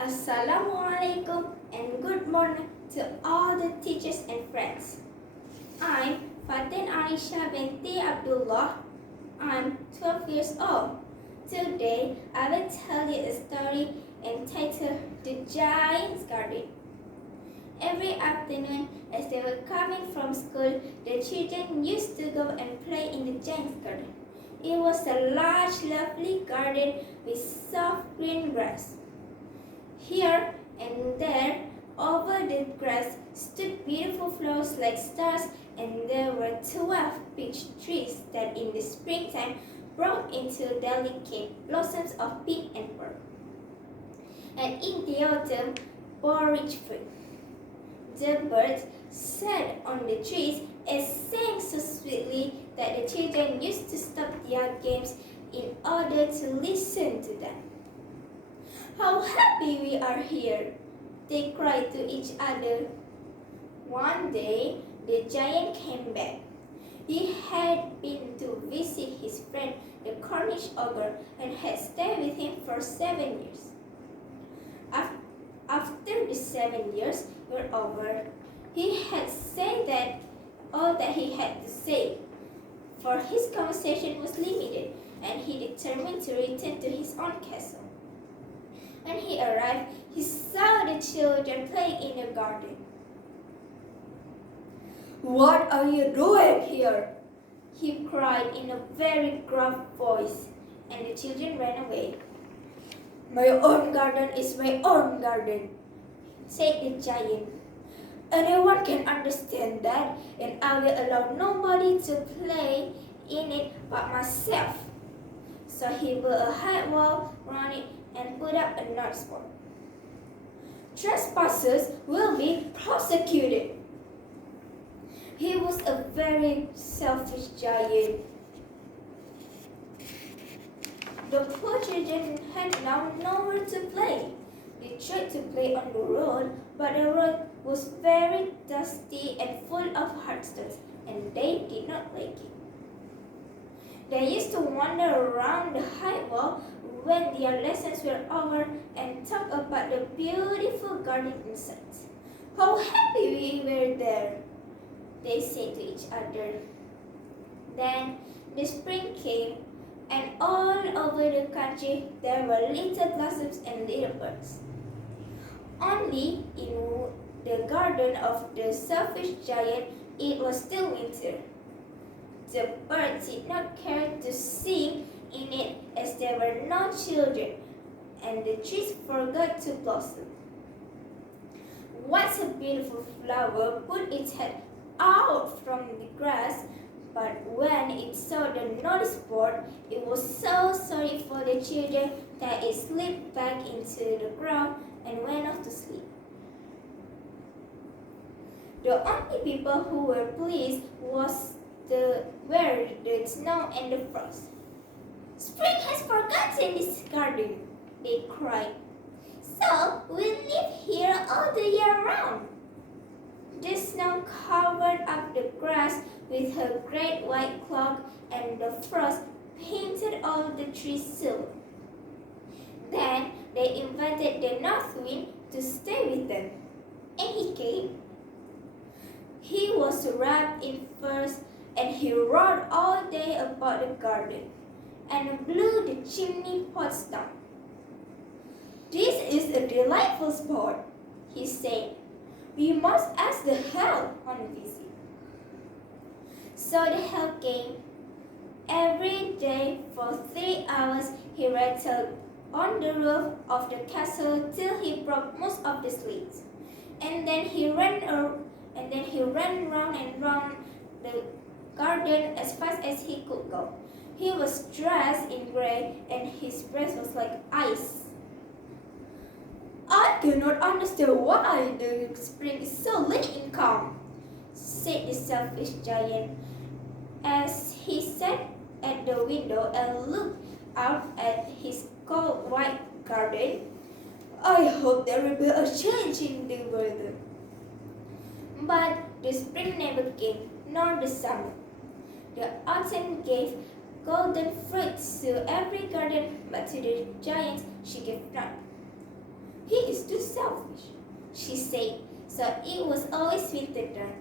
Assalamualaikum and good morning to all the teachers and friends. I'm Fatin binti Abdullah. I'm 12 years old. Today I will tell you a story entitled The Giant's Garden. Every afternoon as they were coming from school, the children used to go and play in the giant's garden. It was a large, lovely garden with soft green grass. Here and there, over the grass, stood beautiful flowers like stars, and there were 12 peach trees that in the springtime brought into delicate blossoms of pink and purple. And in the autumn, bore rich fruit. The birds sat on the trees and sang so sweetly that the children used to stop their games in order to listen to them. "How happy we are here!" they cried to each other. One day, the giant came back. He had been to visit his friend, the Cornish ogre, and had stayed with him for 7 years. After the 7 years were over, he had said that all that he had to say, for his conversation was limited, and he determined to return to his own castle. When he arrived, he saw the children playing in the garden. "What are you doing here?" he cried in a very gruff voice, and the children ran away. "My own garden is my own garden," said the giant. "Anyone can understand that, and I will allow nobody to play in it but myself." So he built a high wall around it and put up a notice board. "Trespassers will be prosecuted." He was a very selfish giant. The poor children had now nowhere to play. They tried to play on the road, but the road was very dusty and full of hard stones, and they did not like it. They used to wander around the high wall when their lessons were over and talk about the beautiful garden inside. "How happy we were there," they said to each other. Then the spring came, and all over the country there were little blossoms and little birds. Only in the garden of the selfish giant it was still winter. The birds did not care to sing in it as there were no children, and the trees forgot to blossom. Once a beautiful flower put its head out from the grass, but when it saw the notice board, it was so sorry for the children that it slipped back into the ground and went off to sleep. The only people who were pleased were the snow and the frost. "Spring has forgotten this garden," they cried. "So we'll live here all the year round." The snow covered up the grass with her great white cloak, and the frost painted all the trees silver. Then they invited the north wind to stay with them, and he came. He was wrapped in furs, and he roared all day about the garden, and blew the chimney pots down. "This is a delightful spot," he said. "We must ask the hell on a visit." So the hell came. Every day for 3 hours he rattled on the roof of the castle till he broke most of the slates, and then he ran round and round the garden as fast as he could go. He was dressed in grey, and his breath was like ice. "I cannot understand why the spring is so late in come," said the selfish giant, as he sat at the window and looked out at his cold white garden. "I hope there will be a change in the weather." But the spring never came, nor the summer. The autumn gave golden fruits to every garden, but to the giant she gave none. He is too selfish, she said. So it was always winter time,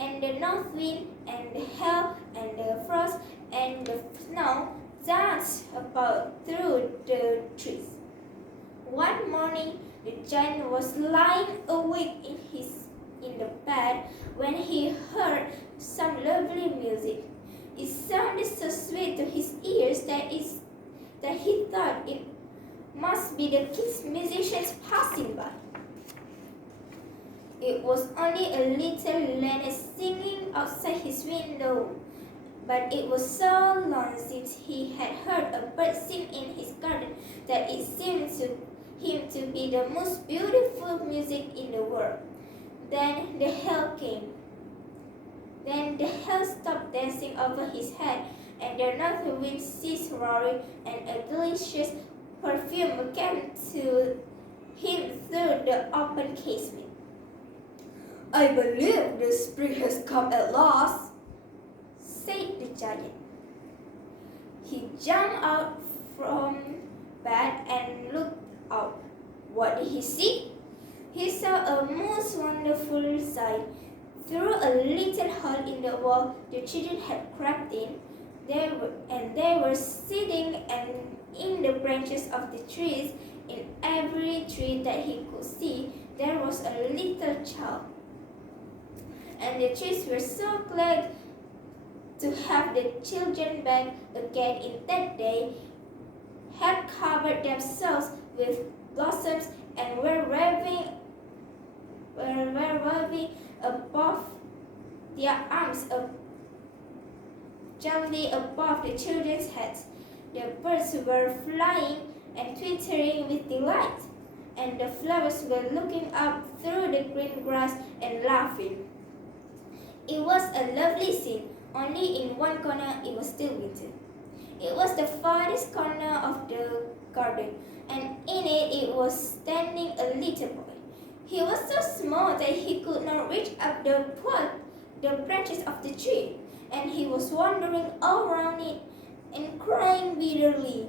and the north wind and the hail and the frost and the snow danced about through the trees. One morning, the giant was lying awake in the bed when he heard some lovely music. It sounded so sweet to his ears that he thought it must be the king's musicians passing by. It was only a little linnet singing outside his window, but it was so long since he had heard a bird sing in his garden that it seemed to him to be the most beautiful music in the world. Then the hail came. Then the hail stopped dancing over his head, and the north wind ceased roaring, and a delicious perfume came to him through the open casement. "I believe the spring has come at last," said the giant. He jumped out from bed and looked out. What did he see? He saw a most wonderful sight. Through a little hole in the wall the children had crept in, they were sitting and in the branches of the trees. In every tree that he could see, there was a little child. And the trees were so glad to have the children back again in that day, had covered themselves with blossoms and were waving above their arms gently above the children's heads. The birds were flying and twittering with delight, and the flowers were looking up through the green grass and laughing. It was a lovely scene. Only in one corner it was still winter. It was the farthest corner of the garden, and in it was standing a little boy. He was so small that he could not reach up the branches of the tree, and he was wandering all around it and crying bitterly.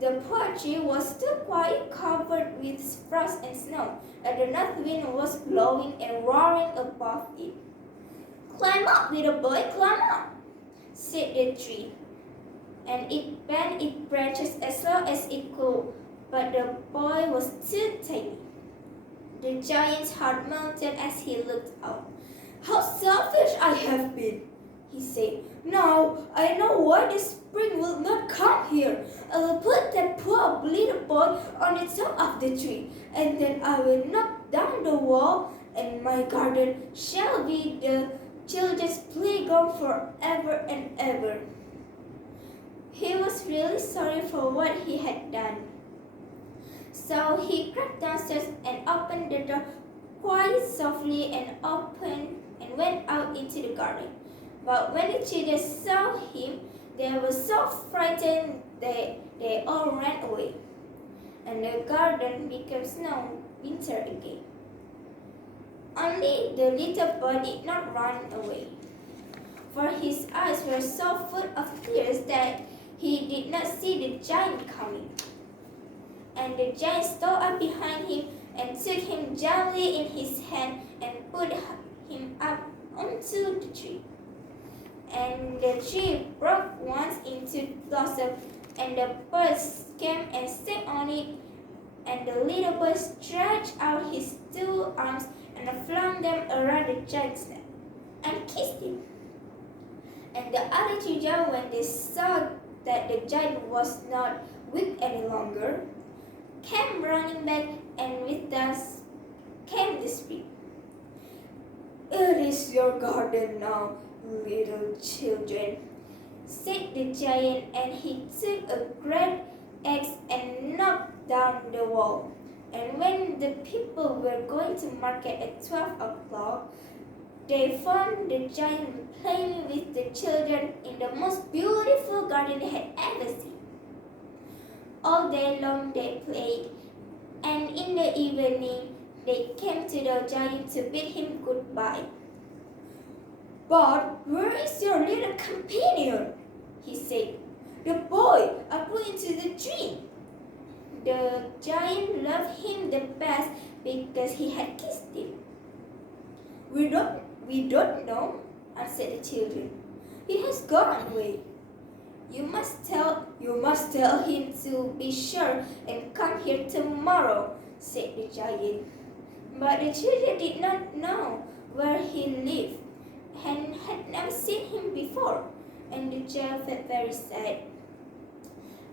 The poor tree was still quite covered with frost and snow, and the north wind was blowing and roaring above it. "Climb up, little boy, climb up," said the tree, and it bent its branches as low as it could, but the boy was too tiny. The giant's heart melted as he looked out. "How selfish I have been," he said. "Now I know why the spring will not come here. I will put that poor little boy on the top of the tree, and then I will knock down the wall, and my garden shall be the children's playground forever and ever." He was really sorry for what he had done. So he crept downstairs and opened the door quite softly and went out into the garden. But when the children saw him, they were so frightened that they all ran away, and the garden became winter again. Only the little boy did not run away, for his eyes were so full of tears that he did not see the giant coming. And the giant stole up behind him and took him gently in his hand and put him up onto the tree. And the tree broke once into blossom, and the birds came and sang on it, and the little boy stretched out his two arms and flung them around the giant's neck and kissed him. And the other children, when they saw that the giant was not weak any longer, came running back, and with them came the spring. "It is your garden now, little children," said the giant, and he took a great axe and knocked down the wall. And when the people were going to market at 12 o'clock, they found the giant playing with the children in the most beautiful garden they had ever seen. All day long they played, and in the evening they came to the giant to bid him goodbye. "But where is your little companion?" he said. "The boy I put into the tree." The giant loved him the best because he had kissed him. We don't know, answered the children. He has gone away. You must tell him to be sure and come here tomorrow, said the giant. But the children did not know where he lived and had never seen him before, and the child felt very sad.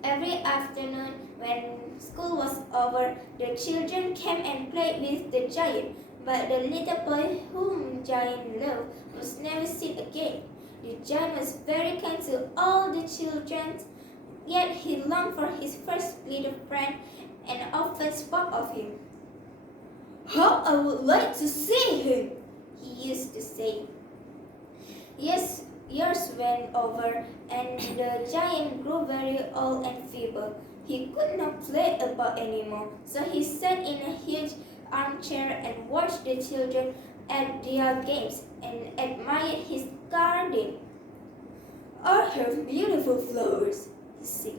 Every afternoon when school was over, the children came and played with the giant, but the little boy whom the giant loved was never seen again. The giant was very kind to all the children, yet he longed for his first little friend and often spoke of him. How I would like to see him, he used to say. Yes, years went over, and the giant grew very old and feeble. He could not play about anymore, so he sat in a huge armchair and watched the children at their games and admired his garden. I have beautiful flowers, he said,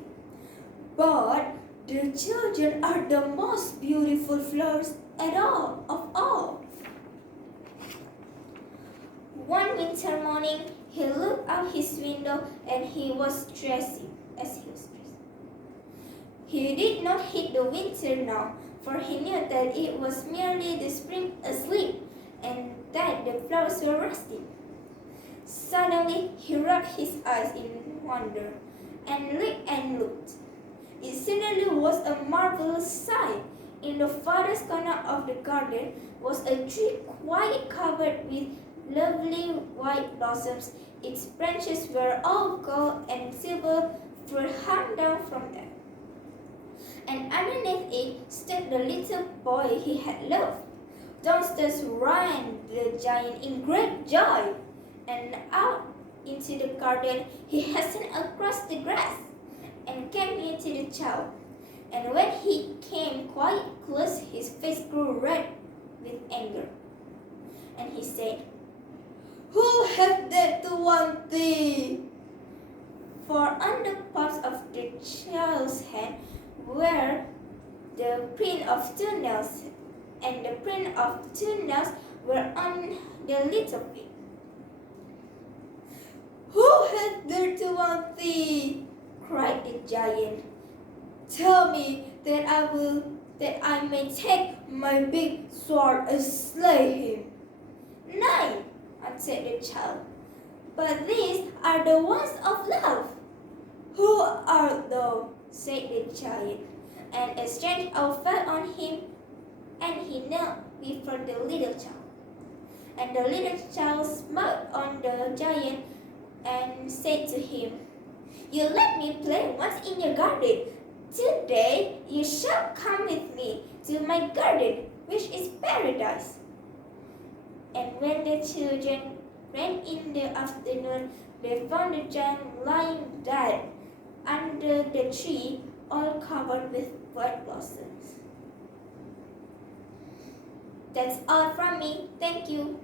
but the children are the most beautiful flowers of all. One winter morning, he looked out his window and he was dressing. He did not hate the winter now, for he knew that it was merely the spring asleep and that the flowers were resting. Suddenly, he rubbed his eyes in wonder and looked. It suddenly was a marvelous sight. In the farthest corner of the garden was a tree quite covered with lovely white blossoms. Its branches were all gold and silver fruit hung down from them. And underneath it stood the little boy he had loved. Downstairs ran the giant in great joy, and out into the garden he hastened across the grass and came near to the child. And when he came quite close, his face grew red with anger. And he said, Who hath dared to want thee? For on the palms of the child's hand were the print of 2 nails, and the print of 2 nails were on the little feet. Who hath dared to want thee? Cried the giant. Tell me that I may take my big sword and slay him. Nay, answered the child, but these are the ones of love. Who art thou? Said the giant, and a strange awe fell on him, and he knelt before the little child. And the little child smiled on the giant and said to him, You let me play once in your garden. Today you shall come with me to my garden, which is paradise. And when the children ran in the afternoon, they found the giant lying dead under the tree, all covered with white blossoms. That's all from me. Thank you.